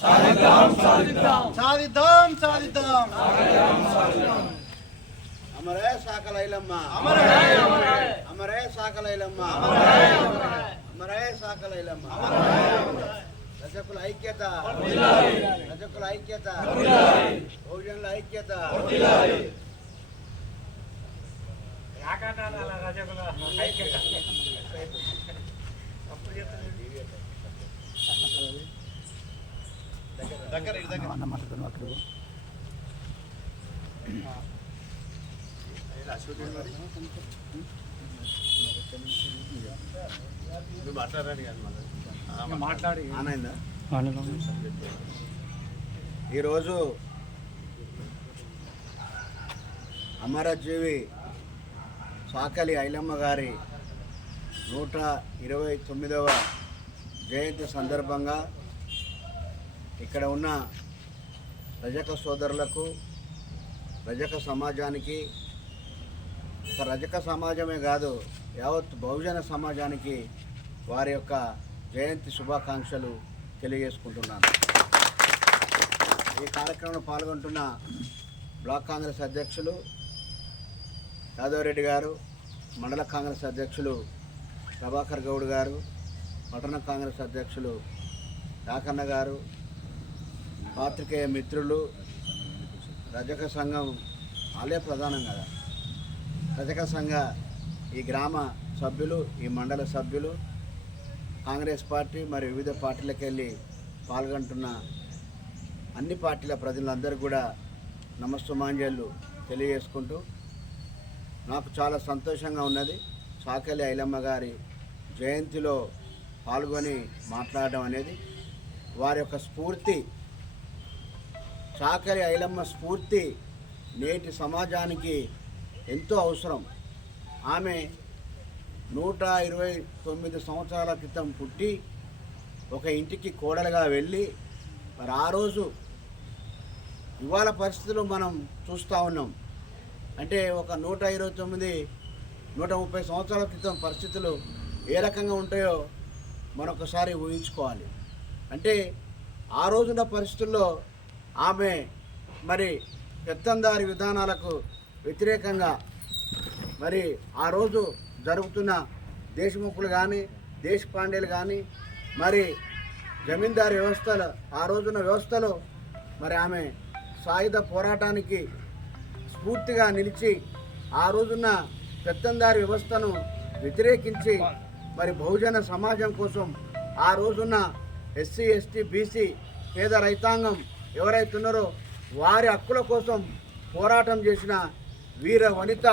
సాధిద్దాం సాధిద్దాం. అమరే సాకలైలమ్మ, అమరే సాకలైలమ్మ, అమరే సాకలైలమ్మ. రజకుల ఐక్యత, రజకుల ఐక్యత, బహుజనుల ఐక్యత. ఈరోజు అమరజీవి సాకలి ఐలమ్మ గారి 129వ జయంతి సందర్భంగా ఇక్కడ ఉన్న రజక సోదరులకు, రజక సమాజానికి, ఒక రజక సమాజమే కాదు యావత్ బహుజన సమాజానికి వారి యొక్క జయంతి శుభాకాంక్షలు తెలియజేసుకుంటున్నాను. ఈ కార్యక్రమంలో పాల్గొంటున్న బ్లాక్ కాంగ్రెస్ అధ్యక్షులు యాదవ్ రెడ్డి గారు, మండల కాంగ్రెస్ అధ్యక్షులు ప్రభాకర్ గౌడ్ గారు, పట్టణ కాంగ్రెస్ అధ్యక్షులు యాకన్న గారు, పాత్రికేయ మిత్రులు, రజక సంఘం వాళ్ళే ప్రధానం కదా, రజక సంఘ ఈ గ్రామ సభ్యులు, ఈ మండల సభ్యులు, కాంగ్రెస్ పార్టీ మరియు వివిధ పార్టీలకు వెళ్ళి పాల్గొంటున్న అన్ని పార్టీల ప్రజలందరూ కూడా నమస్తమాంజలు తెలియజేసుకుంటూ, నాకు చాలా సంతోషంగా ఉన్నది సాకలి ఐలమ్మ గారి జయంతిలో పాల్గొని మాట్లాడడం అనేది. వారి యొక్క స్ఫూర్తి, సాకలి ఐలమ్మ స్ఫూర్తి నేటి సమాజానికి ఎంతో అవసరం. ఆమె 129 సంవత్సరాల క్రితం పుట్టి ఒక ఇంటికి కోడలుగా వెళ్ళి మరి ఆ రోజు ఇవాళ పరిస్థితులు మనం చూస్తూ ఉన్నాం. అంటే ఒక 129, 130 సంవత్సరాల క్రితం పరిస్థితులు ఏ రకంగా ఉంటాయో మరొకసారి ఊహించుకోవాలి. అంటే ఆ రోజున్న పరిస్థితుల్లో ఆమె మరి పెత్తందారి విధానాలకు వ్యతిరేకంగా మరి ఆ రోజు జరుగుతున్న దేశముఖులు కానీ, దేశపాండేలు కానీ, మరి జమీందారీ వ్యవస్థలు, ఆ రోజున వ్యవస్థలో మరి ఆమె సాయుధ పోరాటానికి స్ఫూర్తిగా నిలిచి ఆ రోజున పెత్తందారి వ్యవస్థను వ్యతిరేకించి మరి బహుజన సమాజం కోసం ఆ రోజున ఎస్సీ, ఎస్టీ, బీసీ పేద రైతాంగం ఎవరైతున్నారో వారి హక్కుల కోసం పోరాటం చేసిన వీర వనిత